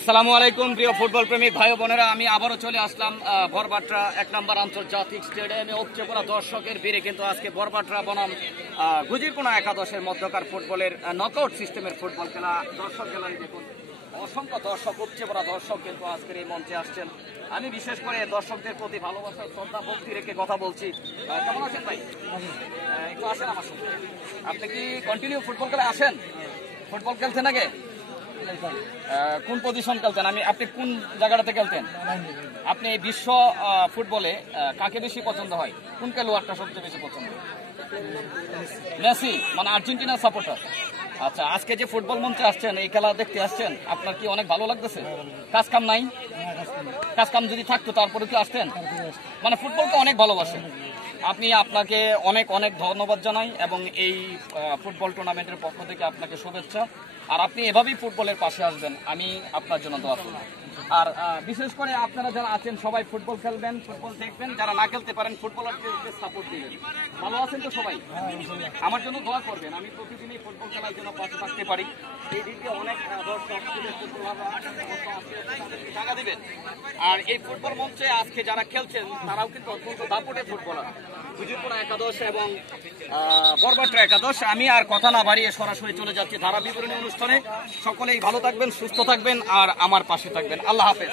আসসালামু আলাইকুম প্রিয় ফুটবল প্রেমিক ভাই বোনেরা, আমি আবারও চলে আসলাম বরবাট্রা ১ নম্বর আন্তর্জাতিক স্টেডিয়ামে। উপচে পড়া দর্শকের ভিড়ে কিন্তু আজকে বরবাট্রা বনাম গুজিরকোনা একাদশের মধ্যকার ফুটবলের নকআউট সিস্টেমের ফুটবল খেলা। দর্শক গ্যালারি দেখুন, অসংখ্য দর্শক, উপচে পড়া দর্শক কিন্তু আজকের এই মঞ্চে আসছেন। আমি বিশেষ করে দর্শকদের প্রতি ভালোবাসা, শ্রদ্ধা, ভক্তি রেখে কথা বলছি। কেমন আছেন ভাই? একটু আসেন আমার সঙ্গে। আপনি কি কন্টিনিউ ফুটবল খেলা আসেন? ফুটবল খেলছেন আগে? কোন পজিশন খেলতেন? আপনি কোন জায়গাটাতে খেলতেন? আপনি বিশ্ব ফুটবলে কাকে বেশি পছন্দ হয়? কোন খেলোয়াড়টা সবচেয়ে বেশি পছন্দ? মেসি, মানে আর্জেন্টিনার সাপোর্টার। আচ্ছা, আজকে যে ফুটবল মঞ্চে আসছেন, এই খেলা দেখতে আসছেন, আপনার কি অনেক ভালো লাগতেছে? কাজ কাম নাই? কাজ কাম যদি থাকতো তারপরে কি আসতেন? মানে ফুটবলকে অনেক ভালোবাসেন আপনি। আপনাকে অনেক অনেক ধন্যবাদ জানাই এবং এই ফুটবল টুর্নামেন্টের পক্ষ থেকে আপনাকে শুভেচ্ছা। আর আপনি এভাবেই ফুটবলের পাশে আসবেন, আমি আপনার জন্য দোয়া করব। আর বিশেষ করে আপনারা যারা আছেন সবাই ফুটবল খেলবেন, ফুটবল দেখবেন। যারা না খেলতে পারেন ফুটবলারকে সাপোর্ট দিবেন। ভালো আছেন তো সবাই? আমার জন্য দোয়া করবেন, আমি প্রতিদিনই ফুটবল খেলার জন্য পাশে থাকতে পারি। এই দিকে অনেক দর্শক টাকা দিবেন। আর এই ফুটবল মঞ্চে আজকে যারা খেলছেন তারাও কিন্তু অত্যন্ত দাপটে ফুটবলার। গুজিরকোনা একাদশ এবং বরবাট্রা একাদশ। আমি আর কথা না বাড়িয়ে সরাসরি চলে যাচ্ছি ধারা বিবরণী অনুষ্ঠানে। সকলেই ভালো থাকবেন, সুস্থ থাকবেন আর আমার পাশে থাকবেন। আল্লাহ হাফেজ।